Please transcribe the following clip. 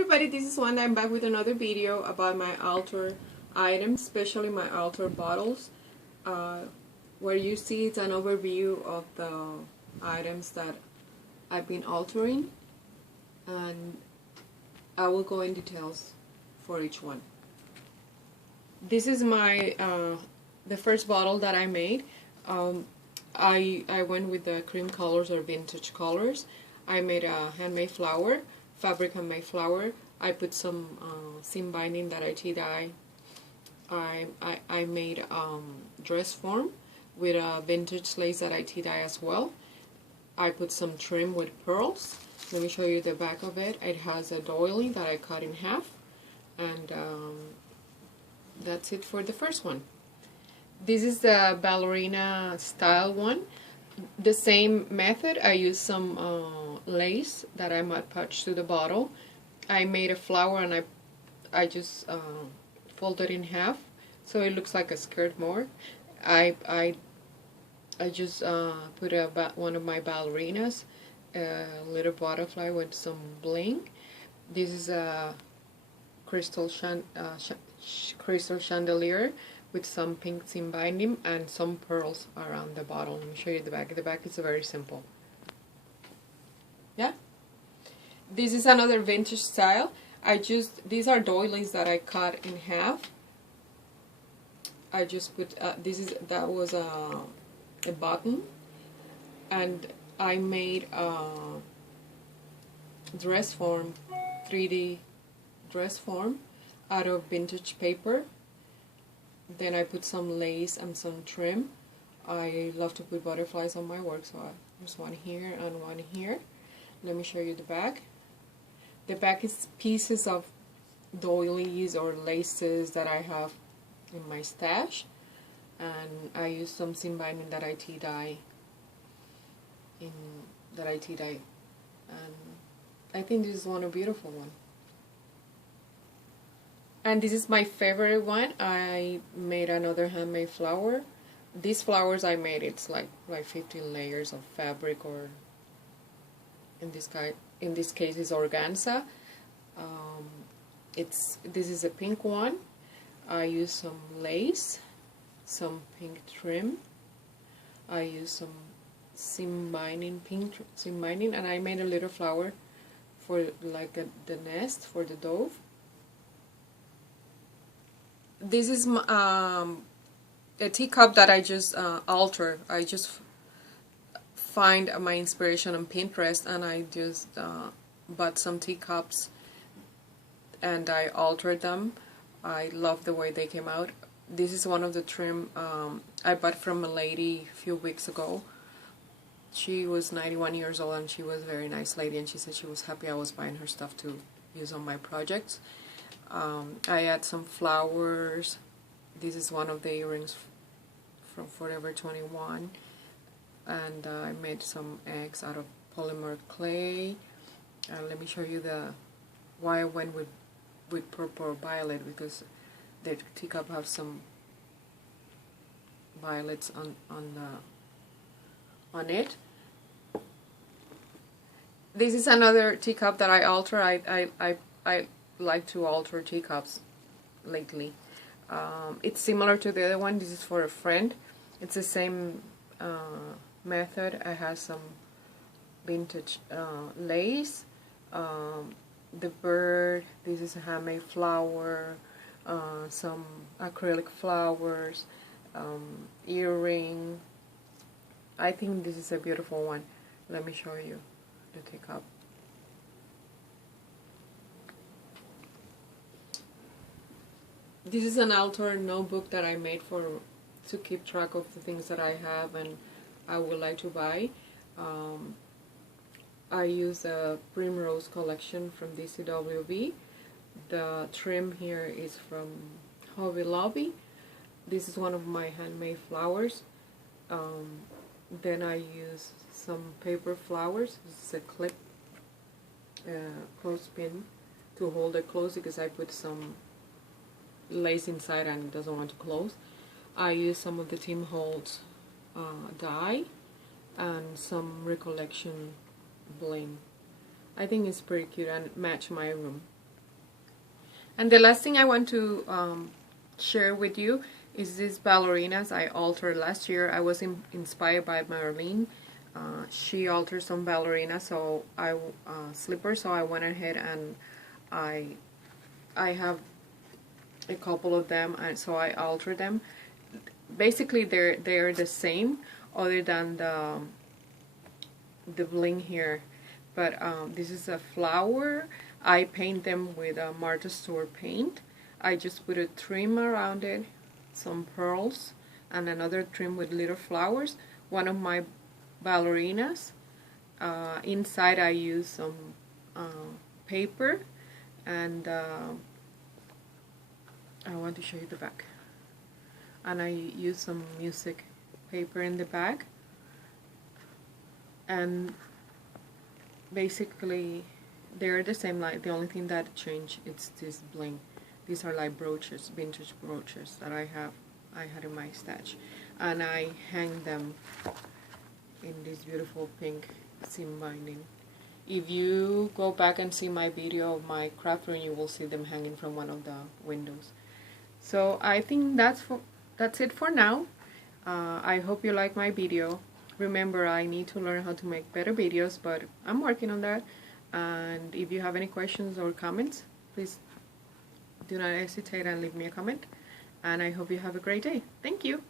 everybody, this is Wanda. I'm back with another video about my altar items, especially my altar bottles, where you see it's an overview of the items that I've been altering, and I will go in details for each one. This is my the first bottle that I made. I went with the cream colors or vintage colors. I made a handmade flower, fabric handmade flower. I put some seam binding that I tie-dye. I made dress form with a vintage lace that I tie-dye as well. I put some trim with pearls. Let me show you the back of it. It has a doily that I cut in half, and that's it for the first one. This is the ballerina style one. The same method. I used some lace that I Mod Podge to the bottle. I made a flower and I just folded in half so it looks like a skirt more. I just put one of my ballerinas, a little butterfly with some bling. This is a crystal chandelier with some pink seam binding and some pearls around the bottle. Let me show you the back. The back is very simple. Yeah. This is another vintage style. These are doilies that I cut in half. I just put that was a button, and I made a dress form, 3D dress form out of vintage paper. Then I put some lace and some trim. I love to put butterflies on my work, so there's one here and one here. Let me show you the back. The back is pieces of doilies or laces that I have in my stash, and I use some seam binding that I tie-dye, and I think this is a beautiful one. And this is my favorite one. I made another handmade flower. These flowers I made, it's like 15 layers of fabric, or in this case is organza. This is a pink one. I use some lace, some pink trim. I use some seam binding, pink seam binding, and I made a little flower for the nest for the dove. This is a teacup that I just alter. I just find my inspiration on Pinterest, and I just bought some teacups and I altered them. I love the way they came out. This is one of the trim I bought from a lady a few weeks ago. She was 91 years old and she was a very nice lady, and she said she was happy I was buying her stuff to use on my projects. I add some flowers. This is one of the earrings from Forever 21, and I made some eggs out of polymer clay. Let me show you why I went with purple violet, because the teacup have some violets on it. This is another teacup that I alter. I like to alter teacups lately. It's similar to the other one. This is for a friend. It's the same method. I have some vintage lace, the bird. This is a handmade flower, some acrylic flowers, earring. I think this is a beautiful one. Let me show you the teacup. This is an altar notebook that I made to keep track of the things that I have and I would like to buy. I use a Primrose collection from DCWB. The trim here is from Hobby Lobby. This is one of my handmade flowers. Then I use some paper flowers. This is a clip clothespin to hold it close because I put some lace inside and it doesn't want to close. I use some of the Tim Holtz dye and some Recollection bling. I think it's pretty cute and match my room. And the last thing I want to share with you is these ballerinas I altered last year. I was inspired by Marlene. She altered some ballerinas, so slippers. So I went ahead and I have a couple of them, and so I altered them. Basically, they're the same, other than the bling here. But this is a flower. I paint them with a Martha Stewart paint. I just put a trim around it, some pearls, and another trim with little flowers. One of my ballerinas. Inside I use some paper, and I want to show you the back. And I use some music paper in the back. And basically they're the same, like the only thing that changed is this bling. These are like brooches, vintage brooches that I had in my stash, and I hang them in this beautiful pink seam binding. If you go back and see my video of my craft room, you will see them hanging from one of the windows. So I think that's it for now. I hope you like my video. Remember, I need to learn how to make better videos, but I'm working on that. And if you have any questions or comments, please do not hesitate and leave me a comment. And I hope you have a great day. Thank you.